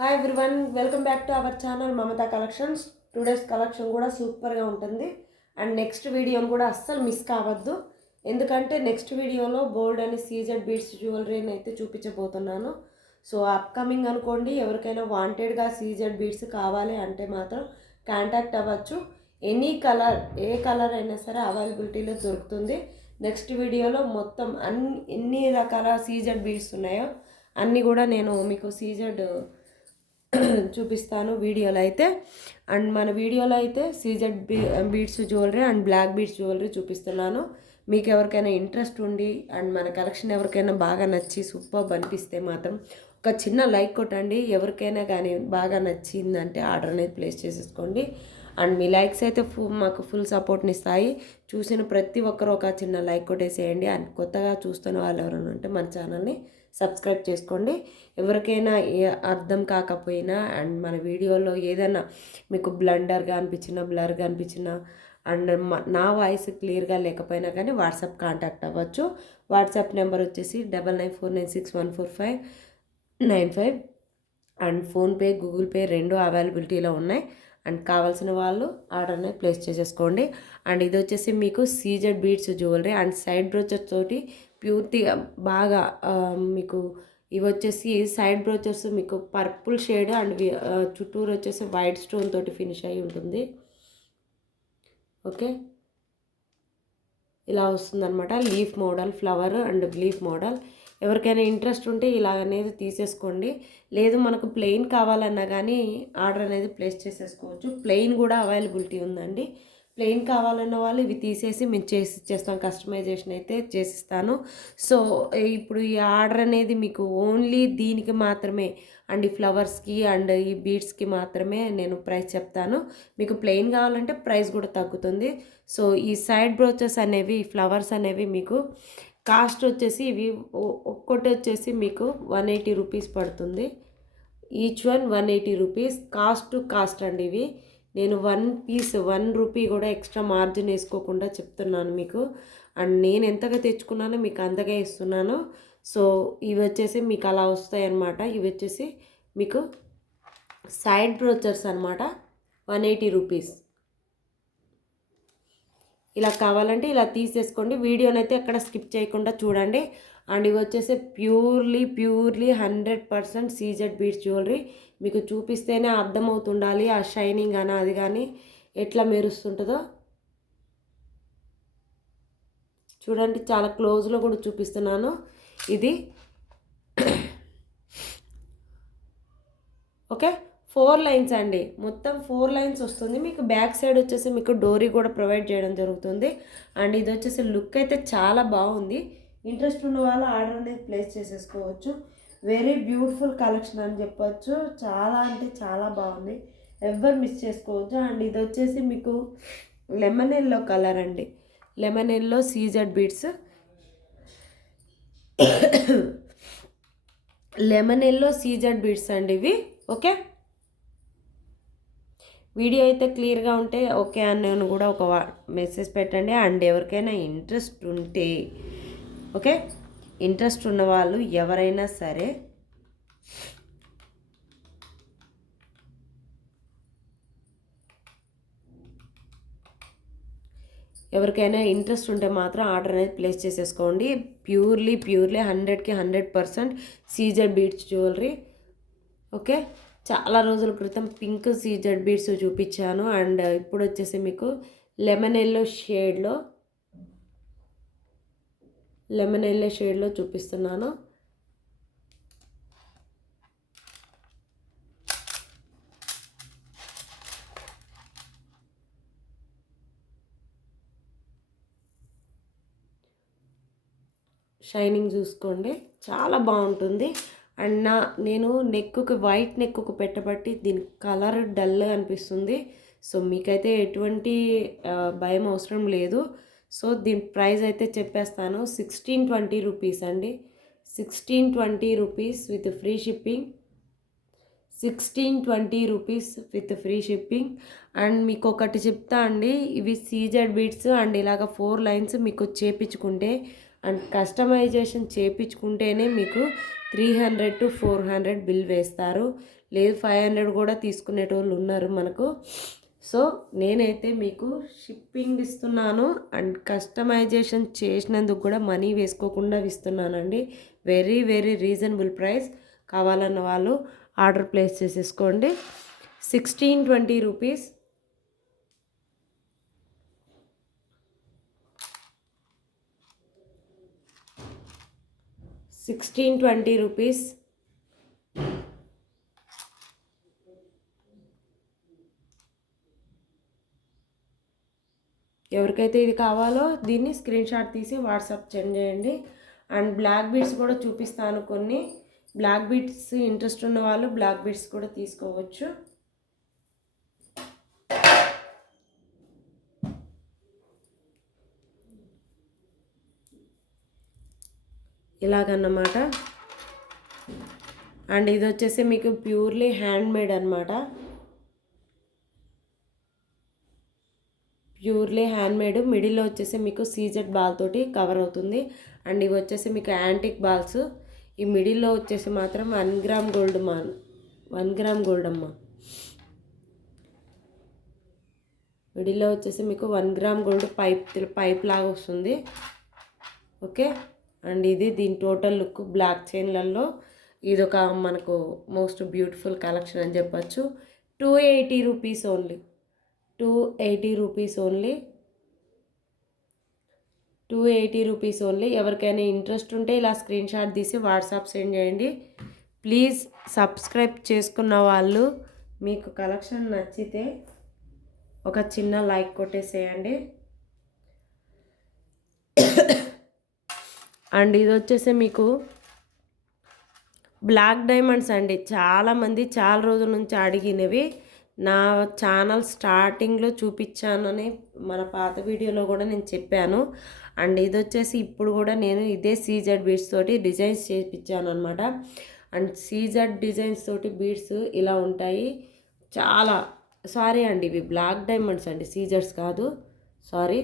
Hi everyone, welcome back to our channel Mamata collections. Today's collection కూడా సూపర్గా ఉంటుంది. And next వీడియోని కూడా అస్సలు మిస్ కావద్దు, ఎందుకంటే నెక్స్ట్ వీడియోలో గోల్డ్ అని సీజెడ్ బీడ్స్ జ్యువెలరీని అయితే చూపించబోతున్నాను. సో అప్కమింగ్ అనుకోండి, ఎవరికైనా వాంటెడ్గా సీజెడ్ బీడ్స్ కావాలి అంటే మాత్రం కాంటాక్ట్ అవ్వచ్చు. ఎనీ కలర్, ఏ కలర్ అయినా సరే అవైలబిలిటీలో దొరుకుతుంది. నెక్స్ట్ వీడియోలో మొత్తం ఎన్ని రకాల సీజెడ్ బీడ్స్ ఉన్నాయో అన్నీ కూడా నేను మీకు సీజెడ్ చూపిస్తాను వీడియోలో అయితే. అండ్ మన వీడియోలో అయితే CZ beads jewellery and black beads jewellery చూపిస్తున్నాను. మీకు ఎవరికైనా ఇంట్రెస్ట్ ఉండి అండ్ మన కలెక్షన్ ఎవరికైనా బాగా నచ్చి సూపర్ అనిపిస్తే మాత్రం ఒక చిన్న లైక్ కొట్టండి. ఎవరికైనా కానీ బాగా నచ్చిందంటే ఆర్డర్ అనేది ప్లేస్ చేసేసుకోండి. అండ్ మీ లైక్స్ అయితే మాకు ఫుల్ సపోర్ట్ని ఇస్తాయి. చూసిన ప్రతి ఒక్కరు ఒక చిన్న లైక్ కొట్టేసేయండి. అండ్ కొత్తగా చూస్తున్న వాళ్ళు ఎవరైనా ఉంటే మన ఛానల్ని సబ్స్క్రైబ్ చేసుకోండి. ఎవరికైనా అర్థం కాకపోయినా అండ్ మన వీడియోలో ఏదైనా మీకు బ్లండర్గా అనిపించినా, బ్లర్గా అనిపించినా అండ్ నా వాయిస్ క్లియర్గా లేకపోయినా కానీ వాట్సాప్ కాంటాక్ట్ అవ్వచ్చు. వాట్సాప్ నెంబర్ వచ్చేసి 9949614595. అండ్ ఫోన్పే, గూగుల్ పే రెండు అవైలబిలిటీలో ఉన్నాయి. అండ్ కావాల్సిన వాళ్ళు ఆర్డర్ అనేది ప్లేస్ చేసేసుకోండి. అండ్ ఇది వచ్చేసి మీకు CZ beads jewellery and side brooches తోటి ప్యూర్గా బాగా మీకు ఇవి వచ్చేసి సైడ్ బ్రోచెస్ మీకు పర్పుల్ షేడ్ అండ్ చుట్టూరు వచ్చేసి వైట్ స్టోన్ తోటి ఫినిష్ అయి ఉంటుంది. ఓకే, ఇలా వస్తుందన్నమాట. Leaf model, flower and leaf model. ఎవరికైనా ఇంట్రెస్ట్ ఉంటే ఇలాగ అనేది తీసేసుకోండి. లేదు మనకు ప్లెయిన్ కావాలన్నా కానీ ఆర్డర్ అనేది ప్లేస్ చేసేసుకోవచ్చు. ప్లెయిన్ కూడా అవైలబిలిటీ ఉందండి. ప్లెయిన్ కావాలన్న వాళ్ళు ఇవి తీసేసి మేము చేసి ఇచ్చేస్తాం, కస్టమైజేషన్ అయితే చేసిస్తాను. సో ఇప్పుడు ఈ ఆర్డర్ అనేది మీకు ఓన్లీ దీనికి మాత్రమే అండ్ ఈ ఫ్లవర్స్కి అండ్ ఈ బీడ్స్కి మాత్రమే నేను ప్రైస్ చెప్తాను. మీకు ప్లెయిన్ కావాలంటే ప్రైస్ కూడా తగ్గుతుంది. సో ఈ సైడ్ బ్రోచెస్ అనేవి, ఫ్లవర్స్ అనేవి మీకు కాస్ట్ వచ్చేసి ఇవి ఒక్కటి వచ్చేసి మీకు 180 రూపీస్ పడుతుంది. Each one 180 rupees. కాస్ట్ అండి ఇవి. నేను 1 పీస్ 1 రూపీ కూడా ఎక్స్ట్రా మార్జిన్ వేసుకోకుండా చెప్తున్నాను మీకు. అండ్ నేను ఎంతగా తెచ్చుకున్నానో మీకు అంతగా ఇస్తున్నాను. సో ఇవి వచ్చేసి మీకు అలా వస్తాయి అన్నమాట. ఇవి వచ్చేసి మీకు సైడ్ బ్రోచర్స్ అనమాట, 180 రూపీస్. ఇలా కావాలంటే ఇలా తీసేసుకోండి. వీడియోనైతే ఎక్కడ స్కిప్ చేయకుండా చూడండి. అండ్ ఇవి వచ్చేసి ప్యూర్లీ 100% సీజెడ్ బీడ్స్ జ్యువెలరీ. మీకు చూపిస్తేనే అర్థమవుతుండాలి ఆ షైనింగ్ కానీ అది కానీ ఎట్లా మెరుస్తుంటుందో. చూడండి, చాలా క్లోజ్లో కూడా చూపిస్తున్నాను. ఇది ఓకే, 4 లైన్స్ అండి. మొత్తం 4 లైన్స్ వస్తుంది. మీకు బ్యాక్ సైడ్ వచ్చేసి మీకు డోరీ కూడా ప్రొవైడ్ చేయడం జరుగుతుంది. అండ్ ఇది వచ్చేసి లుక్ అయితే చాలా బాగుంది. ఇంట్రెస్ట్ ఉన్న వాళ్ళు ఆర్డర్ అనేది ప్లేస్ చేసేసుకోవచ్చు. వెరీ బ్యూటిఫుల్ కలెక్షన్ అని చెప్పొచ్చు. చాలా అంటే చాలా బాగుంది, ఎవ్వరు మిస్ చేసుకోవచ్చు. అండ్ ఇది వచ్చేసి మీకు లెమన్ ఎల్లో కలర్ అండి. Lemon yellow CZ beads, lemon yellow CZ beads అండి ఇవి. ఓకే, వీడియో అయితే క్లియర్గా ఉంటే ఓకే అని నేను కూడా ఒక మెసేజ్ పెట్టండి. అండ్ ఎవరికైనా ఇంట్రెస్ట్ ఉంటే ఓకే, ఇంట్రెస్ట్ ఉన్న వాళ్ళు ఎవరైనా సరే ఎవరికైనా ఇంట్రెస్ట్ ఉంటే మాత్రం ఆర్డర్ అనేది ప్లేస్ చేసేసుకోండి. ప్యూర్లీ 100కి 100% సీజెడ్ బీడ్స్ జ్యువెలరీ. ఓకే, చాలా రోజుల క్రితం పింక్ సీజెడ్ బీడ్స్ చూపించాను. అండ్ ఇప్పుడు వచ్చేసి మీకు లెమన్ ఎల్లో షేడ్లో చూపిస్తున్నాను. షైనింగ్ చూసుకోండి, చాలా బాగుంటుంది. అండ్ నేను నెక్కుకి వైట్ నెక్కుకు పెట్టబట్టి దీని కలర్ డల్ అనిపిస్తుంది. సో మీకైతే ఎటువంటి భయం అవసరం లేదు. సో దీని ప్రైస్ అయితే చెప్పేస్తాను. 1620 రూపీస్ అండి. 1620 rupees with free shipping. 1620 rupees with free shipping. And మీకు ఒకటి చెప్తా అండి, ఇవి సీజెడ్ బీడ్స్ అండ్ ఇలాగ 4 లైన్స్ మీకు చేపించుకుంటే అండ్ కస్టమైజేషన్ చేపించుకుంటేనే మీకు 300 to 400 బిల్ వేస్తారు, లేదు 500 కూడా తీసుకునేటోళ్ళు ఉన్నారు మనకు. సో నేనైతే మీకు షిప్పింగ్ ఇస్తున్నాను అండ్ కస్టమైజేషన్ చేసినందుకు కూడా మనీ వేసుకోకుండా ఇస్తున్నానండి. Very very reasonable price. కావాలన్న వాళ్ళు ఆర్డర్ ప్లేస్ చేసేసుకోండి. 1620 రూపీస్. 1620 రూపీస్. ఎవరికైతే ఇది కావాలో దీన్ని స్క్రీన్ షాట్ తీసి వాట్సాప్ సెండ్ చేయండి. అండ్ బ్లాక్ బీడ్స్ కూడా చూపిస్తాను కొన్ని. బ్లాక్ బీడ్స్ ఇంట్రెస్ట్ ఉన్న వాళ్ళు బ్లాక్ బీడ్స్ కూడా తీసుకోవచ్చు. ఇలాగన్నమాట. అండ్ ఇది వచ్చేసి మీకు ప్యూర్లీ హ్యాండ్ మేడ్ అనమాట. Purely hand made. మిడిల్లో వచ్చేసి మీకు సీజెడ్ బాల్ తోటి కవర్ అవుతుంది. అండ్ ఇవి వచ్చేసి మీకు యాంటిక్ బాల్స్. ఈ మిడిల్లో వచ్చేసి మాత్రం 1 గ్రామ్ గోల్డ్ 1 గ్రామ్ గోల్డ్ అమ్మ. మిడిల్లో వచ్చేసి మీకు 1 గ్రామ్ గోల్డ్ పైప్ లాగా వస్తుంది. ఓకే. అండ్ ఇది దీని టోటల్ లుక్ బ్లాక్ చైన్లలో ఇదొక మనకు మోస్ట్ బ్యూటిఫుల్ కలెక్షన్ అని చెప్పచ్చు. 280 rupees only. 280 rupees only. 280 rupees only. ఎవరికైనా ఇంట్రెస్ట్ ఉంటే ఇలా స్క్రీన్ షాట్ తీసి వాట్సాప్ సెండ్ చేయండి. ప్లీజ్ సబ్స్క్రైబ్ చేసుకున్న వాళ్ళు మీకు కలెక్షన్ నచ్చితే ఒక చిన్న లైక్ కొట్టేసేయండి. అండ్ ఇది వచ్చేసి మీకు బ్లాక్ డైమండ్స్ అండి. చాలామంది చాలా రోజుల నుంచి అడిగినవి. నా ఛానల్ స్టార్టింగ్లో చూపించానని మన పాత వీడియోలో కూడా నేను చెప్పాను. అండ్ ఇది వచ్చేసి ఇప్పుడు కూడా నేను ఇదే సీజెడ్ బీడ్స్ తోటి డిజైన్స్ చేయించాను అనమాట. అండ్ సీజెడ్ డిజైన్స్ తోటి బీడ్స్ ఇలా ఉంటాయి. చాలా సారీ అండి, ఇవి బ్లాక్ డైమండ్స్ అండి, సీజెడ్స్ కాదు, సారీ.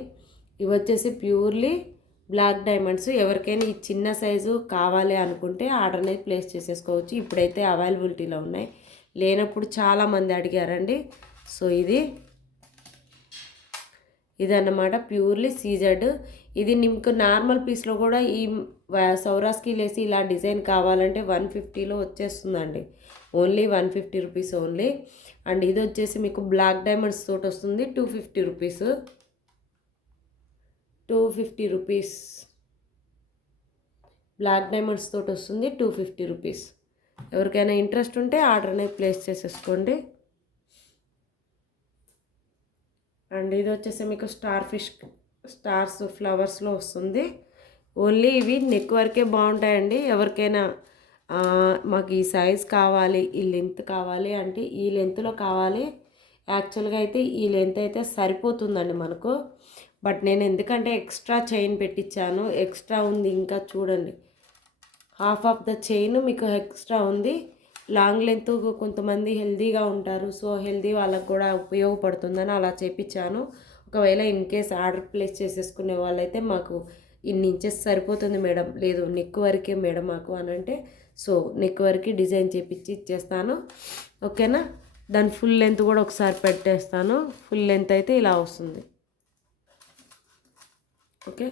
ఇవి వచ్చేసి ప్యూర్లీ బ్లాక్ డైమండ్స్. ఎవరికైనా ఈ చిన్న సైజు కావాలి అనుకుంటే ఆర్డర్ అనేది ప్లేస్ చేసేసుకోవచ్చు. ఇప్పుడైతే అవైలబిలిటీలో ఉన్నాయి, లేనప్పుడు చాలామంది అడిగారండి. సో ఇదన్నమాట ప్యూర్లీ సీజెడ్. ఇది మీకు నార్మల్ పీస్లో కూడా ఈ సౌరాస్కి లేసి ఇలా డిజైన్ కావాలంటే 150లో వచ్చేస్తుందండి. Only 150 rupees only. అండ్ ఇది వచ్చేసి మీకు బ్లాక్ డైమండ్స్ తోటి వస్తుంది. 250 రూపీస్. 250 రూపీస్ బ్లాక్ డైమండ్స్ తోటి వస్తుంది. 250 రూపీస్. ఎవరికైనా ఇంట్రెస్ట్ ఉంటే ఆర్డర్ అనేది ప్లేస్ చేసేసుకోండి. అండ్ ఇది వచ్చేసి మీకు స్టార్స్ ఫ్లవర్స్లో వస్తుంది. ఓన్లీ ఇవి నెక్ వరకే బాగుంటాయండి. ఎవరికైనా మాకు ఈ సైజ్ కావాలి, ఈ లెంత్ కావాలి అంటే ఈ లెంత్లో కావాలి. యాక్చువల్గా అయితే ఈ లెంత్ అయితే సరిపోతుందండి మనకు. బట్ నేను ఎందుకంటే ఎక్స్ట్రా చైన్ పెట్టించాను, ఎక్స్ట్రా ఉంది. ఇంకా చూడండి, హాఫ్ ఆఫ్ ద చైన్ మీకు ఎక్స్ట్రా ఉంది. లాంగ్ లెంత్ కొంతమంది హెల్దీగా ఉంటారు, సో హెల్దీ వాళ్ళకు కూడా ఉపయోగపడుతుందని అలా చేయించాను. ఒకవేళ ఇన్ కేస్ ఆర్డర్ ప్లేస్ చేసేసుకునే వాళ్ళైతే మాకు ఇన్ని ఇంచెస్ సరిపోతుంది మేడం, లేదు నెక్ వరకే మేడం మాకు అని అంటే, సో నెక్ వరకు డిజైన్ చేపించి ఇచ్చేస్తాను. ఓకేనా. దాని ఫుల్ లెంత్ కూడా ఒకసారి పెట్టేస్తాను. ఫుల్ లెంత్ అయితే ఇలా వస్తుంది. ఓకే,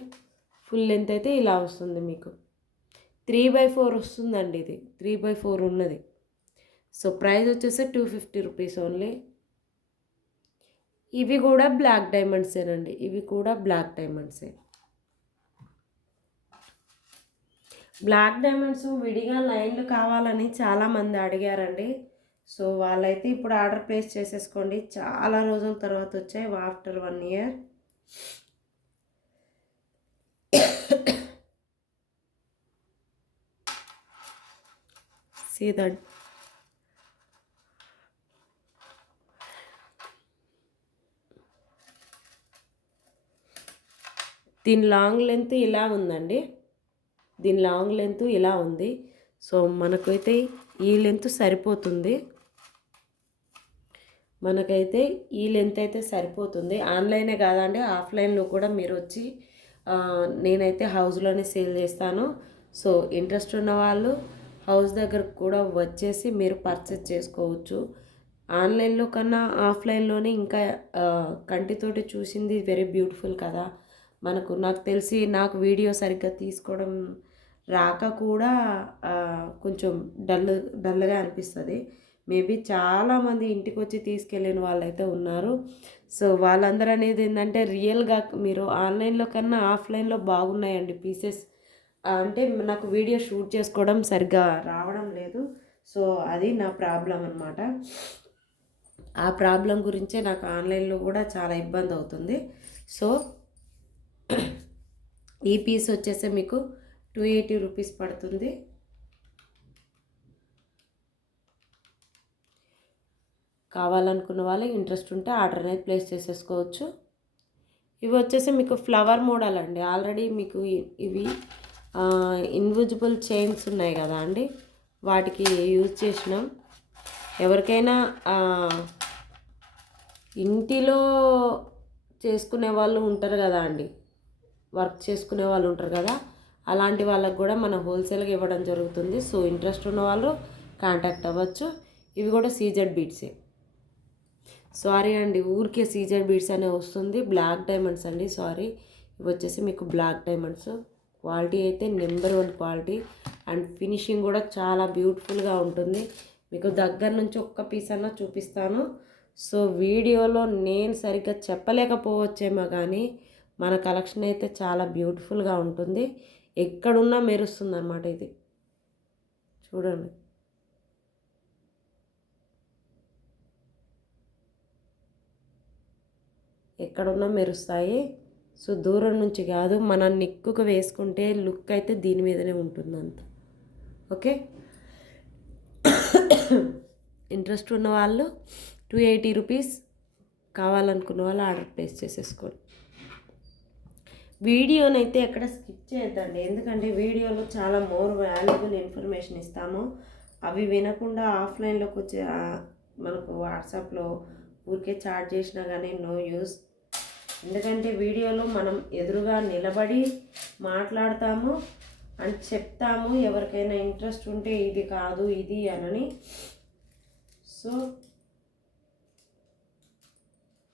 ఫుల్ లెంత్ అయితే ఇలా వస్తుంది మీకు. 3/4 వస్తుందండి. ఇది 3/4 ఉన్నది. సో ప్రైస్ వచ్చేసి 250 రూపీస్ ఓన్లీ. ఇవి కూడా బ్లాక్ డైమండ్సేనండి. ఇవి కూడా బ్లాక్ డైమండ్సే. బ్లాక్ డైమండ్స్ విడిగా లైన్లు కావాలని చాలామంది అడిగారండి. సో వాళ్ళైతే ఇప్పుడు ఆర్డర్ ప్లేస్ చేసేసుకోండి. చాలా రోజుల తర్వాత వచ్చాయి, ఆఫ్టర్ 1 ఇయర్. See that. దీని లాంగ్ లెంత్ ఇలా ఉందండి. దీని లాంగ్ లెంత్ ఇలా ఉంది. సో మనకైతే ఈ లెంత్ సరిపోతుంది. మనకైతే ఈ లెంత్ అయితే సరిపోతుంది. ఆన్లైనే కాదండి, ఆఫ్లైన్లో కూడా మీరు వచ్చి నేనైతే హౌస్లోనే సేల్ చేస్తాను. సో ఇంట్రెస్ట్ ఉన్న వాళ్ళు హౌస్ దగ్గరకు కూడా వచ్చేసి మీరు పర్చేస్ చేసుకోవచ్చు. ఆన్లైన్లో కన్నా ఆఫ్లైన్లోనే ఇంకా కంటితోటి చూసింది వెరీ బ్యూటిఫుల్ కదా. నాకు తెలిసి నాకు వీడియో సరిగ్గా తీసుకోవడం రాక కూడా కొంచెం డల్గా అనిపిస్తుంది. మేబీ చాలామంది ఇంటికి వచ్చి తీసుకెళ్ళిన వాళ్ళైతే ఉన్నారు. సో వాళ్ళందరూ అనేది ఏంటంటే రియల్గా మీరు ఆన్లైన్లో కన్నా ఆఫ్లైన్లో బాగున్నాయండి పీసెస్. అంటే నాకు వీడియో షూట్ చేసుకోవడం సరిగ్గా రావడం లేదు. సో అది నా ప్రాబ్లం అనమాట. ఆ ప్రాబ్లం గురించే నాకు ఆన్లైన్లో కూడా చాలా ఇబ్బంది అవుతుంది. సో ఈ పీస్ వచ్చేసి మీకు 280 రూపీస్ పడుతుంది. కావాలనుకున్న వాళ్ళు ఇంట్రెస్ట్ ఉంటే ఆర్డర్ అనేది ప్లేస్ చేసేసుకోవచ్చు. ఇవి వచ్చేసి మీకు ఫ్లవర్ మోడల్ అండి. ఆల్రెడీ మీకు ఇవి ఇన్విజిబుల్ చైన్స్ ఉన్నాయి కదా అండి, వాటికి యూజ్ చేసినాం. ఎవరికైనా ఇంటిలో చేసుకునే వాళ్ళు ఉంటారు కదా అండి, వర్క్ చేసుకునే వాళ్ళు ఉంటారు కదా, అలాంటి వాళ్ళకు కూడా మనం హోల్సేల్గా ఇవ్వడం జరుగుతుంది. సో ఇంట్రెస్ట్ ఉన్న వాళ్ళు కాంటాక్ట్ అవ్వచ్చు. ఇవి కూడా సీజెడ్ బీడ్సే. సారీ అండి, ఊరికే సీజెడ్ బీడ్స్ అనే వస్తుంది. బ్లాక్ డైమండ్స్ అండి, సారీ. ఇవి వచ్చేసి మీకు బ్లాక్ డైమండ్స్. క్వాలిటీ అయితే నెంబర్ 1 క్వాలిటీ అండ్ ఫినిషింగ్ కూడా చాలా బ్యూటిఫుల్గా ఉంటుంది. మీకు దగ్గర నుంచి ఒక్క పీస్ అన్నా చూపిస్తాను. సో వీడియోలో నేను సరిగ్గా చెప్పలేకపోవచ్చేమో కానీ మన కలెక్షన్ అయితే చాలా బ్యూటిఫుల్గా ఉంటుంది. ఎక్కడున్నా మెరుస్తుంది అన్నమాట. ఇది చూడండి, ఎక్కడున్నా మెరుస్తాయి. సో దూరం నుంచి కాదు, మన నెక్కుకు వేసుకుంటే లుక్ అయితే దీని మీదనే ఉంటుంది అంత. ఓకే, ఇంట్రెస్ట్ ఉన్న వాళ్ళు 280 రూపీస్, కావాలనుకున్న వాళ్ళు ఆర్డర్ ప్లేస్ చేసేసుకోండి. వీడియోనైతే ఎక్కడ స్కిప్ చేయొద్దండి, ఎందుకంటే వీడియోలో చాలా మోర్ వాల్యుబుల్ ఇన్ఫర్మేషన్ ఇస్తాము. అవి వినకుండా ఆఫ్లైన్లోకి వచ్చి మనకు వాట్సాప్లో ఊరికే చాట్ చేసినా కానీ నో యూస్. ఎందుకంటే వీడియోలో మనం ఎదురుగా నిలబడి మాట్లాడతాము అని చెప్తాము. ఎవరికైనా ఇంట్రెస్ట్ ఉంటే ఇది కాదు ఇది అనని. సో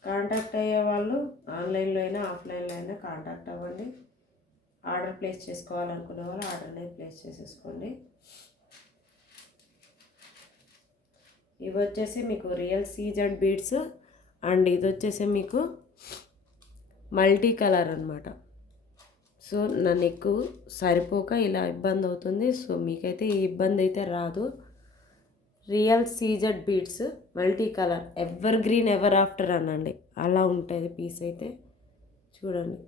కాంటాక్ట్ అయ్యే వాళ్ళు ఆన్లైన్లో అయినా ఆఫ్లైన్లో అయినా కాంటాక్ట్ అవ్వండి. ఆర్డర్ ప్లేస్ చేసుకోవాలనుకునే వాళ్ళు ఆర్డర్ అనేది ప్లేస్ చేసేసుకోండి. ఇవి వచ్చేసి మీకు రియల్ సీజెడ్ బీడ్స్ అండ్ ఇది వచ్చేసి మీకు మల్టీ కలర్ అనమాట. సో నా నెక్ సరిపోక ఇలా ఇబ్బంది అవుతుంది. సో మీకైతే ఈ ఇబ్బంది అయితే రాదు. Real CZ beads multi colour, ever green ever after అనండి, అలా ఉంటుంది పీస్ అయితే. చూడండి,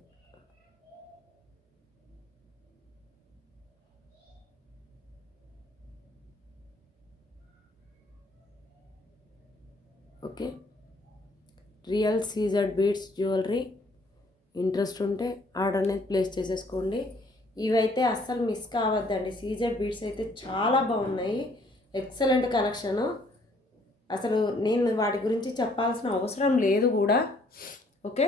okay. Real CZ beads jewellery interest ఉంటే ఆర్డర్ అనేది ప్లేస్ చేసేసుకోండి. ఇవైతే అస్సలు మిస్ కావద్దండి. సీజెడ్ బీడ్స్ అయితే చాలా బాగున్నాయి, ఎక్సలెంట్ కలెక్షను. అసలు నేను వాటి గురించి చెప్పాల్సిన అవసరం లేదు కూడా. ఓకే,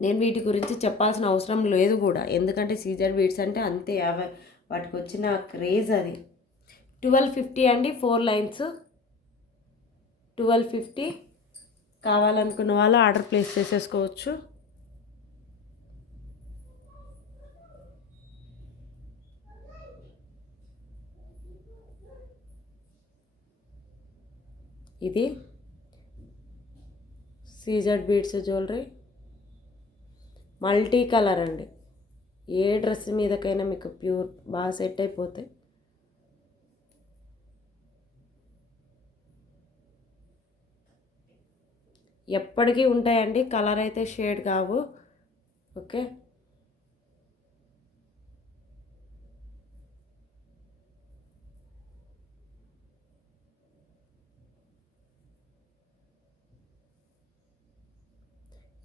నేను వీటి గురించి చెప్పాల్సిన అవసరం లేదు కూడా, ఎందుకంటే సీజెడ్ బీడ్స్ అంటే అంతే, వాటికి వచ్చిన క్రేజ్ అది. 1250 అండి, 4 లైన్స్ 1250. కావాలనుకున్న వాళ్ళు ఆర్డర్ ప్లేస్ చేసేసుకోవచ్చు. ఇది CZ beads jewellery multi colour అండి. ఏ డ్రెస్ మీదకైనా మీకు ప్యూర్ బాగా సెట్ అయిపోతాయి. ఎప్పటికీ ఉంటాయండి, కలర్ అయితే షేడ్ కావు. ఓకే,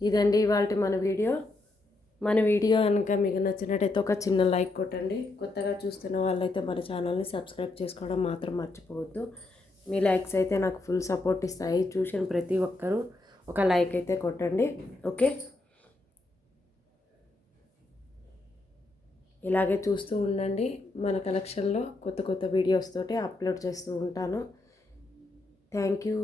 ఇదండి ఇవాళ మన వీడియో కనుక మీకు నచ్చినట్టయితే ఒక చిన్న లైక్ కొట్టండి. కొత్తగా చూస్తున్న వాళ్ళైతే మన ఛానల్ని సబ్స్క్రైబ్ చేసుకోవడం మాత్రం మర్చిపోవద్దు. మీ లైక్స్ అయితే నాకు ఫుల్ సపోర్ట్ ఇస్తాయి. చూసిన ప్రతి ఒక్కరూ ఒక లైక్ అయితే కొట్టండి. ఓకే, ఇలాగే చూస్తూ ఉండండి. మన కలెక్షన్లో కొత్త కొత్త వీడియోస్ తోటి అప్లోడ్ చేస్తూ ఉంటాను. Thank you.